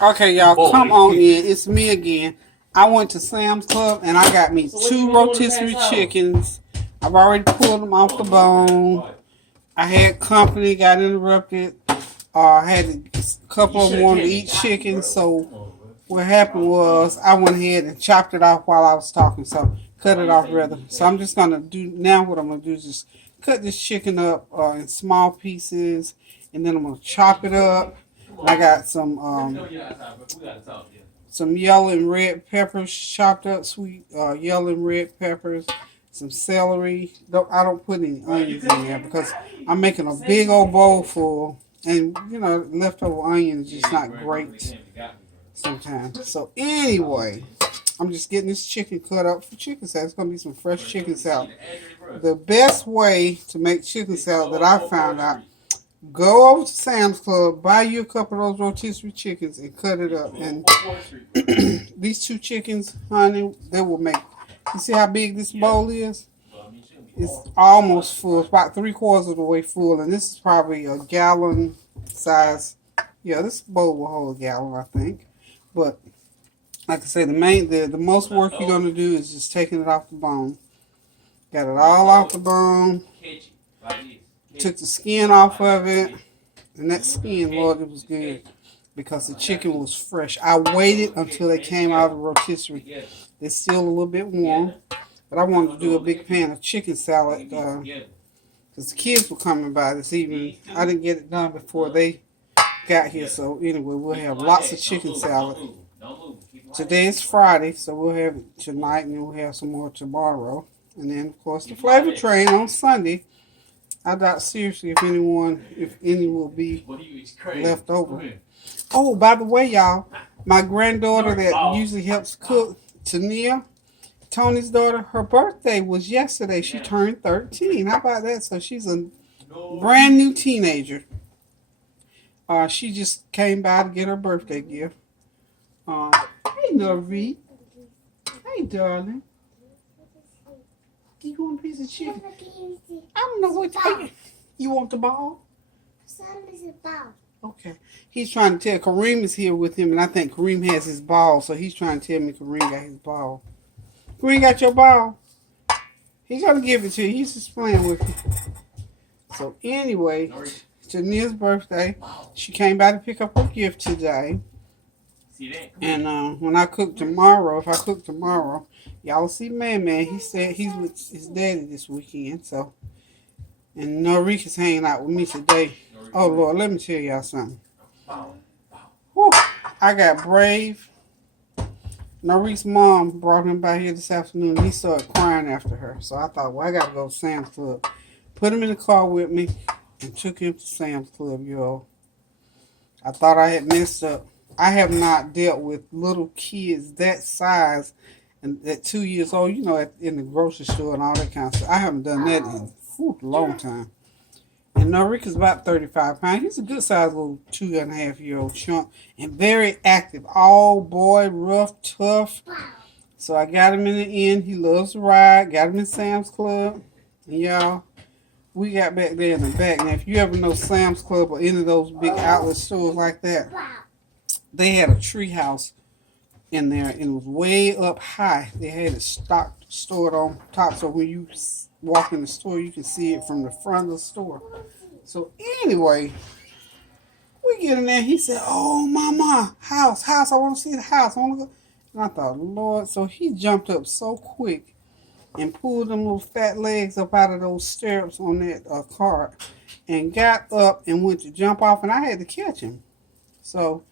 Okay, y'all, come on in. It's me again. I went to Sam's Club and I got me two rotisserie chickens. I've already pulled them off the bone. I had company, got interrupted. I had a couple of them wanted to eat chicken, so what happened was I went ahead and chopped it off while I was talking, so cut it off rather. So I'm just gonna do now. What I'm gonna do is just cut this chicken up in small pieces, and then I'm gonna chop it up. I got some yellow and red peppers chopped up, sweet yellow and red peppers, some celery. I don't put any onions in there because I'm making a big old bowl full, and you know leftover onion is just not great sometimes. So anyway, I'm just getting this chicken cut up for chicken salad. It's gonna be some fresh chicken salad. The best way to make chicken salad that I found out: go over to Sam's Club, buy you a couple of those rotisserie chickens, and cut it up. And these two chickens, honey, they will make. You see how big this bowl is? It's almost full. It's about 3/4 of the way full, and this is probably a gallon size. Yeah, this bowl will hold a gallon, I think. But like I say, the most work you're gonna do is just taking it off the bone. Got it all off the bone. Took the skin off of it, and that skin, Lord, it was good because the chicken was fresh. I waited until they came out of the rotisserie. They're still a little bit warm, but I wanted to do a big pan of chicken salad because the kids were coming by this evening. I didn't get it done before they got here, so anyway, we'll have lots of chicken salad. Today is Friday, so we'll have it tonight, and then we'll have some more tomorrow. And then, of course, the flavor train on Sunday. I doubt seriously if any will be left over. Oh, by the way, y'all, my granddaughter that usually helps cook, Tania, Tony's daughter, her birthday was yesterday. She turned 13. How about that? So she's a brand new teenager. She just came by to get her birthday gift. Hey, Norvi. Hey, darling. You want a piece of chicken? I don't know what you want. The ball? Okay. He's trying to tell Kareem is here with him, and I think Kareem has his ball, so he's trying to tell me Kareem got his ball. Kareem got your ball? He's gonna give it to you. He's just playing with you. So anyway, Jania's birthday. She came by to pick up her gift today. And when I cook tomorrow, if I cook tomorrow, y'all see Man. He said he's with his daddy this weekend. So, and Norika's hanging out with me today. Oh Lord, let me tell y'all something. Whew, I got brave. Norika's mom brought him by here this afternoon. He started crying after her. So I thought, well, I got to go to Sam's Club. Put him in the car with me and took him to Sam's Club, y'all. I thought I had messed up. I have not dealt with little kids that size and at 2 years old, you know, in the grocery store and all that kind of stuff. I haven't done that in a long time. And Norika's about 35 pounds. He's a good sized little 2.5-year-old chunk and very active. All boy, rough, tough. So I got him in the end. He loves to ride. Got him in Sam's Club. And y'all, we got back there in the back. Now, if you ever know Sam's Club or any of those big outlet stores like that, they had a tree house in there and it was way up high. They had it stored on top, so when you walk in the store, you can see it from the front of the store. So anyway, we get in there. He said, "Oh, mama, house, I want to see the house. I want to go." And I thought, Lord, so he jumped up so quick and pulled them little fat legs up out of those stirrups on that cart and got up and went to jump off, and I had to catch him. So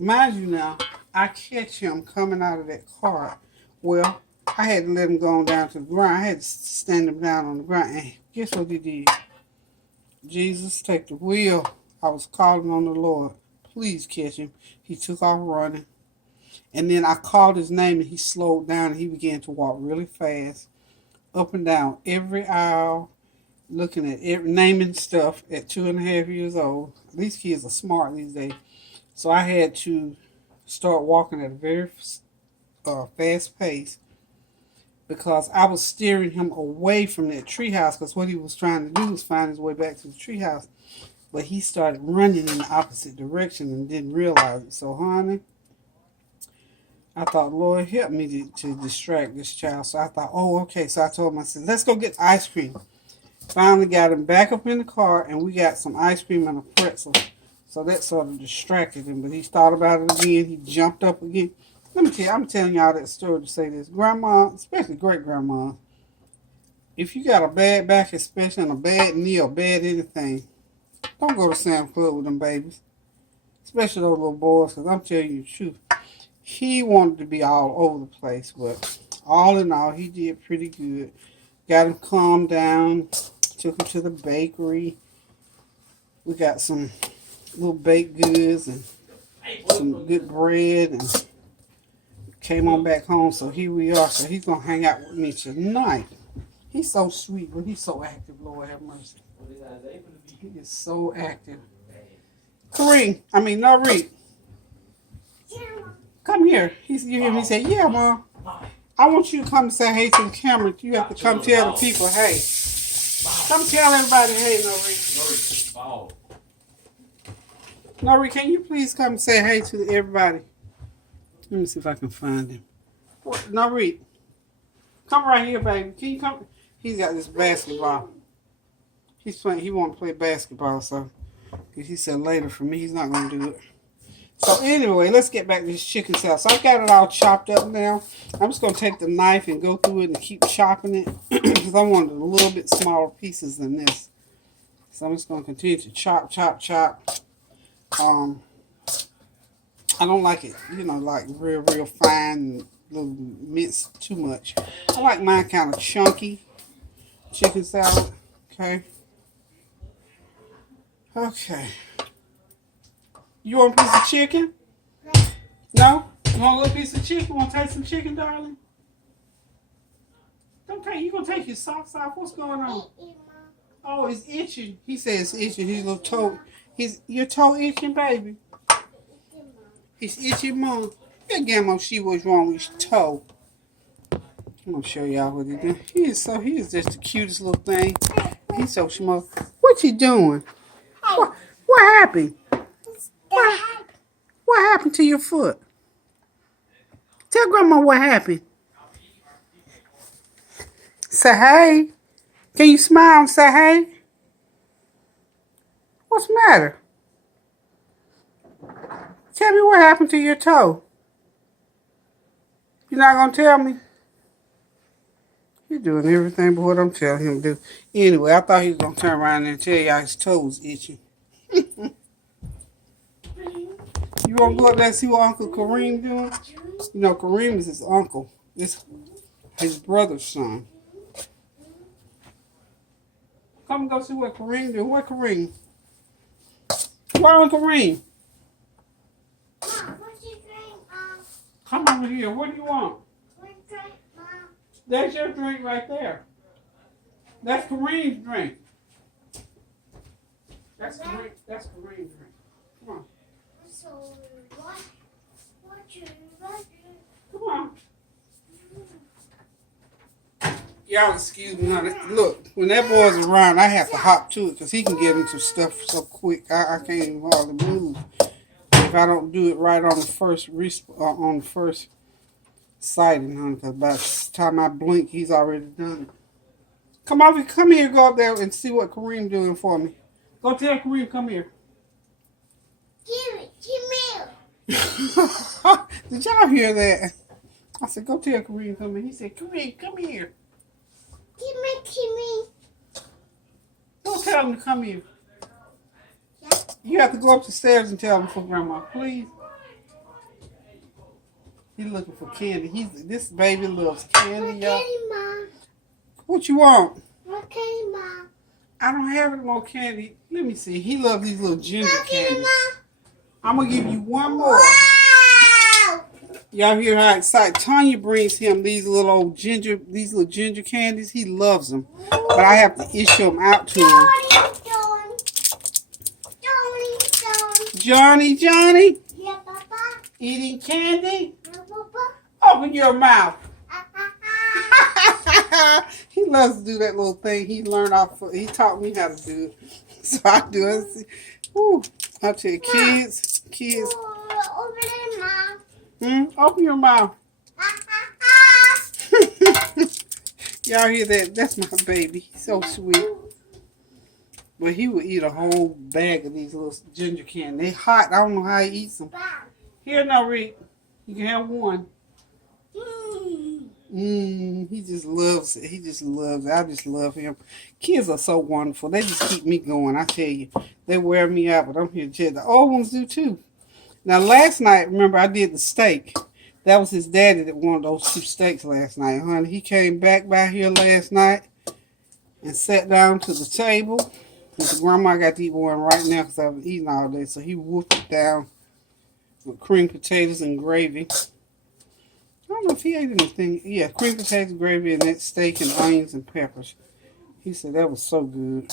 mind you now, I catch him coming out of that car. Well, I had to let him go on down to the ground. I had to stand him down on the ground. And guess what he did? Jesus, take the wheel. I was calling on the Lord. Please catch him. He took off running. And then I called his name and he slowed down and he began to walk really fast. Up and down every aisle. Looking at naming stuff at 2.5 years old. These kids are smart these days. So I had to start walking at a very fast pace because I was steering him away from that treehouse because what he was trying to do was find his way back to the treehouse. But he started running in the opposite direction and didn't realize it. So, honey, I thought, Lord, help me to distract this child. So I thought, oh, okay. So I told him, I said, let's go get ice cream. Finally got him back up in the car, and we got some ice cream and a pretzel. So that sort of distracted him. But he thought about it again. He jumped up again. Let me tell you, I'm telling y'all that story to say this. Grandma, especially great-grandma, if you got a bad back, especially on a bad knee or bad anything, don't go to Sam's Club with them babies. Especially those little boys, because I'm telling you the truth. He wanted to be all over the place, but all in all, he did pretty good. Got him calmed down, took him to the bakery. We got some little baked goods and some good bread, and came on back home. So here we are. So he's going to hang out with me tonight. He's so sweet, but he's so active, Lord have mercy. He is so active. Kareem, Nari, come here. You hear me say, yeah, Mom. I want you to come and say hey to the camera. You have to come tell the people, hey. Come tell everybody, hey, Nari. Nari, can you please come and say hey to everybody? Let me see if I can find him. Nari, come right here, baby. Can you come? He's got this basketball. He's playing. He want to play basketball, so he said later for me, he's not going to do it. So anyway, let's get back to this chicken salad. So I've got it all chopped up now. I'm just going to take the knife and go through it and keep chopping it because I wanted a little bit smaller pieces than this. So I'm just going to continue to chop. I don't like it, like real fine and little minced too much. I like mine kind of chunky chicken salad. Okay. You want a piece of chicken? No? You want a little piece of chicken? Want to taste some chicken, darling? You going to take your socks off? What's going on? Oh, it's itching. He says it's itching. His little toe. Your toe itching, baby? It's itching, Mom. Your grandma, she was wrong with his toe. I'm going to show y'all what he did. He is just the cutest little thing. He's so small. What you doing? What happened? What happened to your foot? Tell Grandma what happened. Say hey. Can you smile and say hey? What's the matter? Tell me what happened to your toe. You're not going to tell me? He's doing everything but what I'm telling him to do. Anyway, I thought he was going to turn around and tell y'all his toe was itching. You want to go up there and see what Uncle Kareem doing? Kareem is his uncle. It's his brother's son. Come and go see what Kareem doing. What Kareem? Where Uncle Kareem? Come over here. What do you want? That's your drink right there. That's Kareem's drink. That's Kareem's drink. Come on. Come on. Y'all excuse me, honey. Look, when that boy's around, I have to hop to it because he can get into stuff so quick. I can't even hardly move if I don't do it right on the first sighting, honey. Because by the time I blink, he's already done it. Come here, go up there and see what Kareem doing for me. Go tell Kareem, come here. Come here. Did y'all hear that? I said, go tell Kareem, come here. He said, Kareem, come here. Kimmy. Don't tell him to come here. You have to go up the stairs and tell him for Grandma, please. He's looking for candy. This baby loves candy, y'all. Candy, Mom. What you want? What candy, Mom? I don't have any more candy. Let me see. He loves these little ginger candies. I'm going to give you one more. Wow! Y'all hear how excited Tanya brings him these little ginger candies. He loves them. But I have to issue them out to him. Johnny. Yeah, Papa. Eating candy? Yeah, Papa. Open your mouth. He loves to do that little thing. He taught me how to do it. So I do it. Woo. I tell you, kids. Open your mouth. Open your mouth. Y'all hear that? That's my baby. He's so sweet. But he would eat a whole bag of these little ginger candy. They hot. I don't know how he eats them. Here, now, Rick. You can have one. He just loves it. He just loves it. I just love him. Kids are so wonderful. They just keep me going. I tell you, they wear me out, but I'm here to tell you. The old ones do too. Now, last night, remember, I did the steak. That was his daddy that wanted those 2 steaks last night, honey. He came back by here last night and sat down to the table. And grandma got to eat one right now because I was eating all day. So he whooped it down with cream potatoes and gravy. I don't know if he ate anything. Yeah, cream potatoes, gravy, and that steak and onions and peppers. He said that was so good.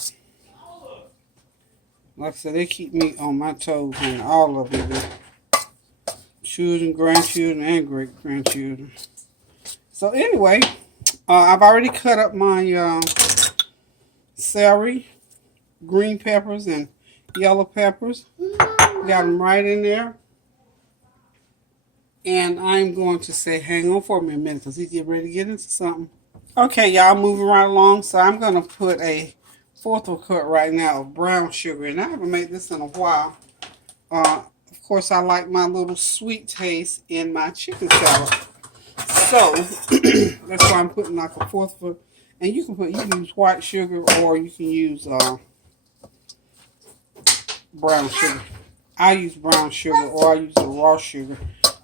Like I said, they keep me on my toes, and all of them do. Children, grandchildren, and great-grandchildren. So anyway, I've already cut up my celery, green peppers, and yellow peppers. Got them right in there. And I'm going to say, hang on for me a minute because he's getting ready to get into something. Okay, y'all, moving right along. So I'm going to put a 1/4 of a cup right now of brown sugar. And I haven't made this in a while. Of course, I like my little sweet taste in my chicken salad. So that's why I'm putting like a 1/4 of. And you can use white sugar or you can use brown sugar. I use brown sugar or I use the raw sugar.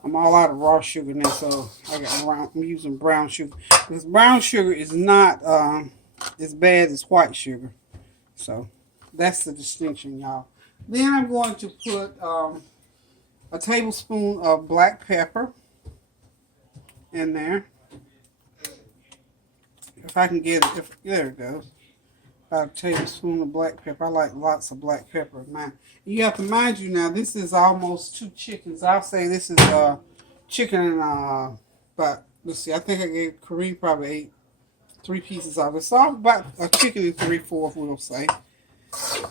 I'm all out of raw sugar now, so I'm using brown sugar. Because brown sugar is not as bad as white sugar. So that's the distinction, y'all. Then I'm going to put a tablespoon of black pepper in there. If I can get it, there it goes. About a tablespoon of black pepper. I like lots of black pepper in mine. You have to mind you now, this is almost 2 chickens. I'll say this is chicken and but let's see, I think I gave Kareem probably ate 3 pieces of it. So about a chicken and 3/4, we'll say.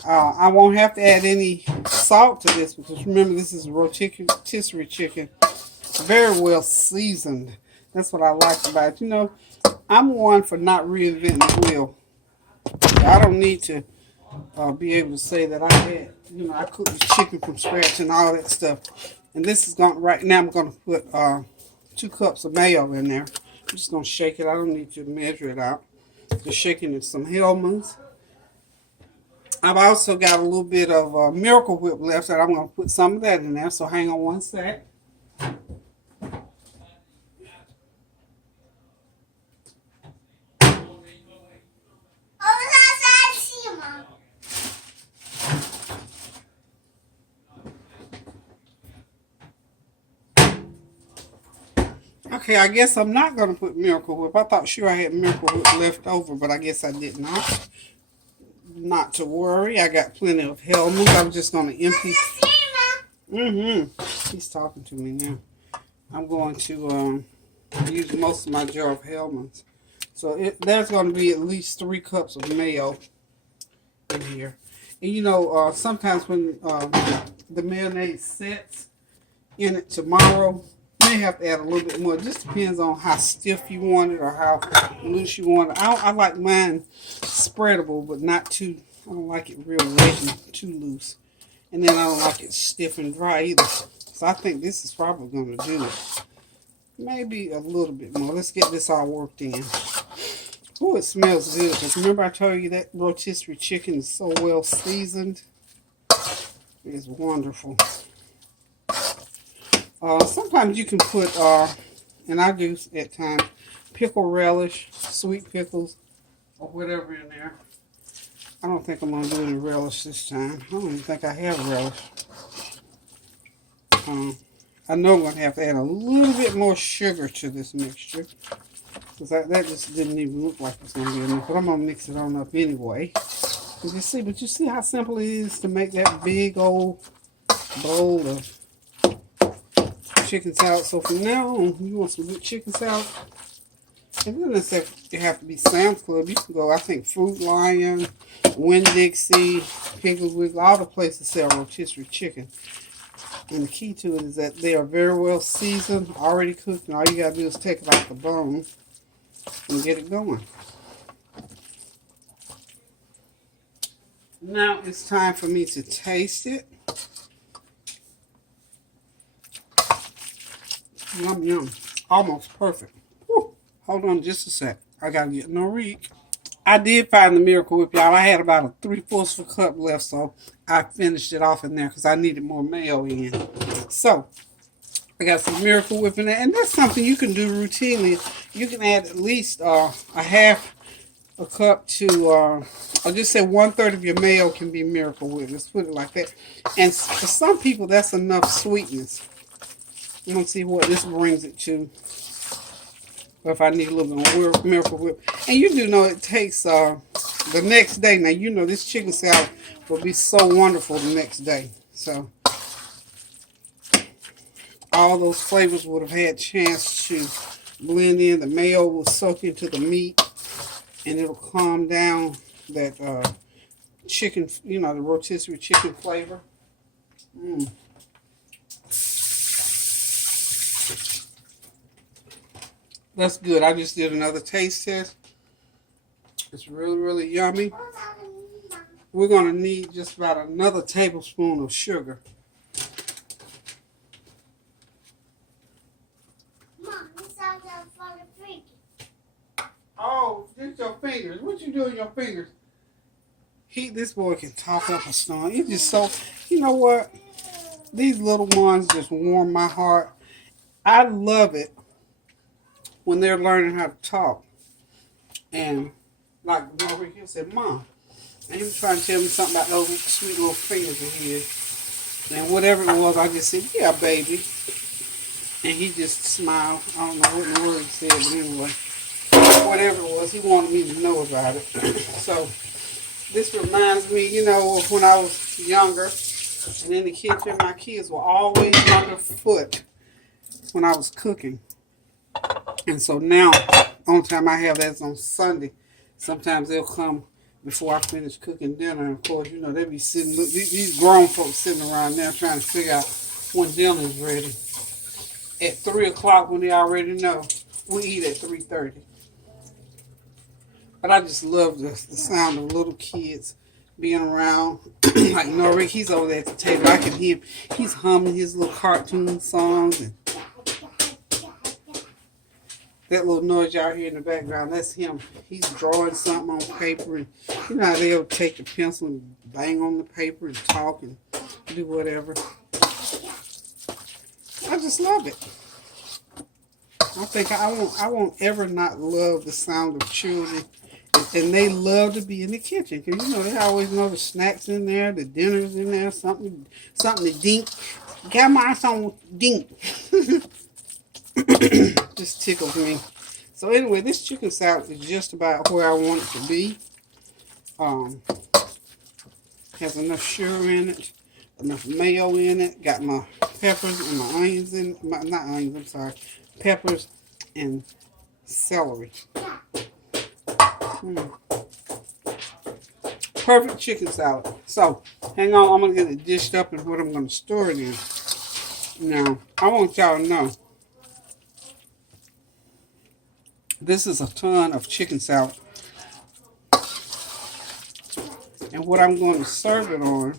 I won't have to add any salt to this because remember this is rotisserie chicken. Very well seasoned. That's what I like about it. You know, I'm one for not reinventing the wheel. I don't need to be able to say that I cooked the chicken from scratch and all that stuff. And this is right now I'm going to put 2 cups of mayo in there. I'm just going to shake it. I don't need to measure it out. Just shaking it some Hellmann's. I've also got a little bit of Miracle Whip left, so I'm going to put some of that in there. So hang on one sec. Okay, I guess I'm not going to put Miracle Whip. I thought sure I had Miracle Whip left over, but I guess I did not. Not to worry. I got plenty of Hellmann's. I'm just going to empty. He's talking to me now. I'm going to use most of my jar of Hellmann's. So there's going to be at least 3 cups of mayo in here. And you know, sometimes when the mayonnaise sets in it tomorrow, you may have to add a little bit more. It just depends on how stiff you want it or how loose you want it. I like mine spreadable, but not too, I don't like it real wet and too loose. And then I don't like it stiff and dry either. So I think this is probably going to do it. Maybe a little bit more. Let's get this all worked in. Oh, it smells good. Because remember I told you that rotisserie chicken is so well seasoned. It's wonderful. Sometimes you can put, and I do at times, pickle relish, sweet pickles, or whatever in there. I don't think I'm going to do any relish this time. I don't even think I have relish. I know I'm going to have to add a little bit more sugar to this mixture. Because that just didn't even look like it's going to be enough. But I'm going to mix it on up anyway. But you see how simple it is to make that big old bowl of chicken salad. So from now on, you want some good chicken salad, It doesn't necessarily have to be Sam's Club. You can go, I think, Food Lion, Winn-Dixie, Piggly Wiggly, all the places sell rotisserie chicken. And the key to it is that they are very well seasoned, already cooked, and all you gotta do is take it off the bone and get it going. Now it's time for me to taste it. Yum, yum. Almost perfect. Whew. Hold on just a sec. I gotta get Norique. I did find the Miracle Whip, y'all. I had about a 3/4 of a cup left, so I finished it off in there because I needed more mayo in. So, I got some Miracle Whip in there, and that's something you can do routinely. You can add at least a half a cup to, I'll just say 1/3 of your mayo can be Miracle Whip. Let's put it like that. And for some people, that's enough sweetness. I'm going to see what this brings it to. Or if I need a little bit of Miracle Whip. And you do know it takes the next day. Now, you know this chicken salad will be so wonderful the next day. So, all those flavors would have had a chance to blend in. The mayo will soak into the meat. And it'll calm down that chicken, you know, the rotisserie chicken flavor. That's good. I just did another taste test. It's really, really yummy. We're going to need just about another tablespoon of sugar. Mom, this sounds like for the freaky. Oh, just your fingers. What you do with your fingers? This boy can talk up a storm. It's just so, you know what? These little ones just warm my heart. I love it when they're learning how to talk. And like Norique said, Mom, and he was trying to tell me something about those sweet little fingers of his. And whatever it was, I just said, yeah, baby. And he just smiled. I don't know what in the word he said, but anyway. Whatever it was, he wanted me to know about it. So, this reminds me, you know, of when I was younger. And in the kitchen, my kids were always underfoot when I was cooking. And so now, only time I have that is on Sunday. Sometimes they'll come before I finish cooking dinner. And of course, you know, they be sitting, these grown folks sitting around there trying to figure out when dinner is ready. At 3 o'clock when they already know. We eat at 3:30. But I just love the sound of little kids being around. Like Norique, he's over there at the table. I can hear him. He's humming his little cartoon songs. And that little noise y'all hear in the background, that's him. He's drawing something on paper. And you know how they'll take the pencil and bang on the paper and talk and do whatever. I just love it. I think I won't ever not love the sound of children. And they love to be in the kitchen because, you know, they always know the snacks in there, the dinners in there, something to dink. Got my some dink. Just tickles me. So anyway, this chicken salad is just about where I want it to be. Has enough sugar in it, enough mayo in it. Got my peppers and my onions in it. Not onions, I'm sorry. Peppers and celery. Perfect chicken salad. So, hang on. I'm going to get it dished up and what I'm going to store it in. Now, I want y'all to know. This is a ton of chicken salad. And what I'm going to serve it on,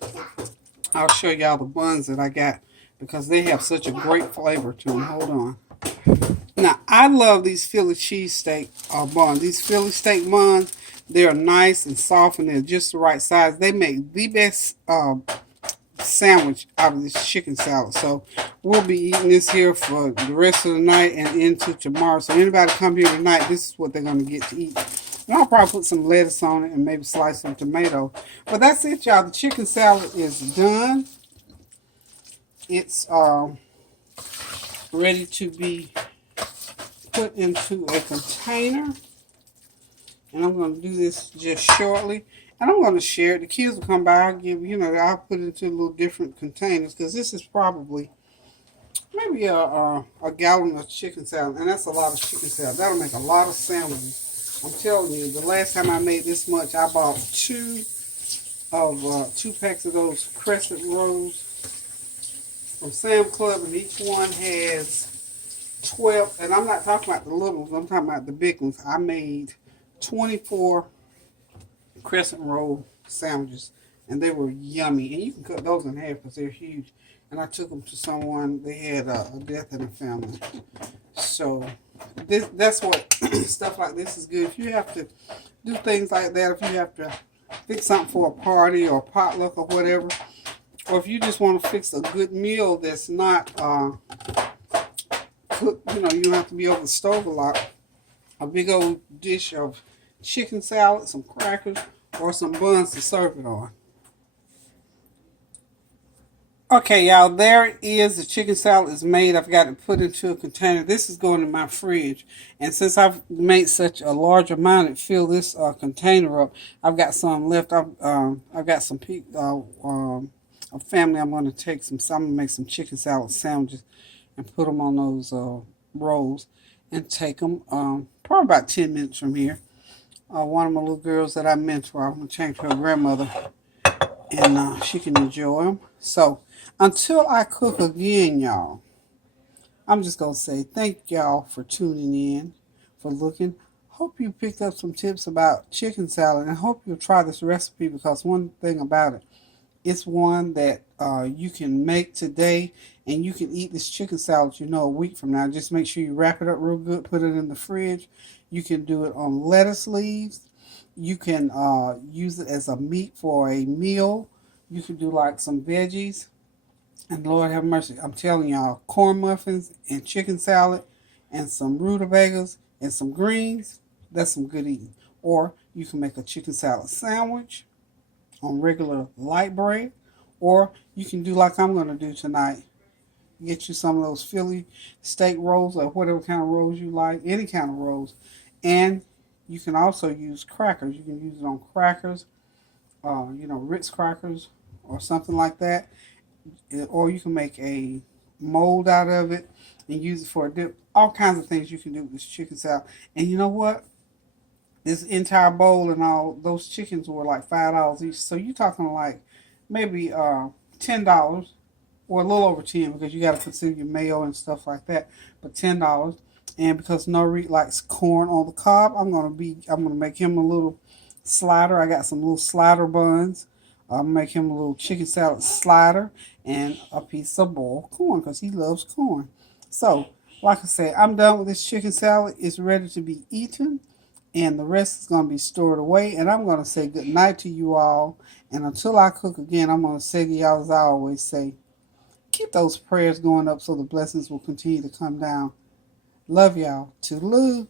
I'll show y'all the buns that I got because they have such a great flavor to them. Hold on. Now, I love these Philly cheesesteak buns. These Philly steak buns, they're nice and soft and they're just the right size. They make the best sandwich out of this chicken salad. So, we'll be eating this here for the rest of the night and into tomorrow. So, anybody come here tonight, this is what they're going to get to eat. And I'll probably put some lettuce on it and maybe slice some tomato. But that's it, y'all. The chicken salad is done. It's ready to be put into a container. And I'm going to do this just shortly. And I'm going to share it. The kids will come by. I'll put it into little different containers. Because this is probably maybe a gallon of chicken salad, and that's a lot of chicken salad. That'll make a lot of sandwiches. I'm telling you, the last time I made this much, I bought two packs of those crescent rolls from Sam Club, and each one has 12. And I'm not talking about the little ones. I'm talking about the big ones. I made 24 crescent roll sandwiches, and they were yummy. And you can cut those in half because they're huge. And I took them to someone. They had a death in the family. So that's what stuff like this is good. If you have to do things like that, if you have to fix something for a party or potluck or whatever, or if you just want to fix a good meal that's not cooked, you don't have to be over the stove a lot. A big old dish of chicken salad, some crackers, or some buns to serve it on. Okay, y'all, there is the chicken salad is made. I've got it put into a container. This is going in my fridge. And since I've made such a large amount and filled this container up, I've got some left. I've got some a family I'm going to take some. So I'm going to make some chicken salad sandwiches and put them on those rolls and take them probably about 10 minutes from here. One of my little girls that I mentor, I'm going to change her grandmother, and she can enjoy them. So until I cook again, y'all, I'm just going to say thank y'all for tuning in, for looking. Hope you picked up some tips about chicken salad, and hope you'll try this recipe, because one thing about it, it's one that you can make today, and you can eat this chicken salad, a week from now. Just make sure you wrap it up real good, put it in the fridge. You can do it on lettuce leaves. You can use it as a meat for a meal. You can do like some veggies. And Lord have mercy, I'm telling y'all, corn muffins and chicken salad and some rutabagas and some greens, that's some good eating. Or you can make a chicken salad sandwich on regular light bread. Or you can do like I'm going to do tonight. Get you some of those Philly steak rolls or whatever kind of rolls you like, any kind of rolls. And you can also use crackers. You can use it on crackers, Ritz crackers or something like that. Or you can make a mold out of it and use it for a dip. All kinds of things you can do with this chicken salad. And you know what? This entire bowl and all those chickens were like $5 each. So you're talking like maybe $10 or a little over 10, because you got to consider your mayo and stuff like that. But $10. And because Noreen likes corn on the cob, I'm gonna make him a little slider. I got some little slider buns. I'll make him a little chicken salad slider and a piece of boiled corn, because he loves corn. So, like I said, I'm done with this chicken salad. It's ready to be eaten, and the rest is going to be stored away. And I'm going to say good night to you all. And until I cook again, I'm going to say to y'all, as I always say, keep those prayers going up so the blessings will continue to come down. Love y'all. Toodaloo.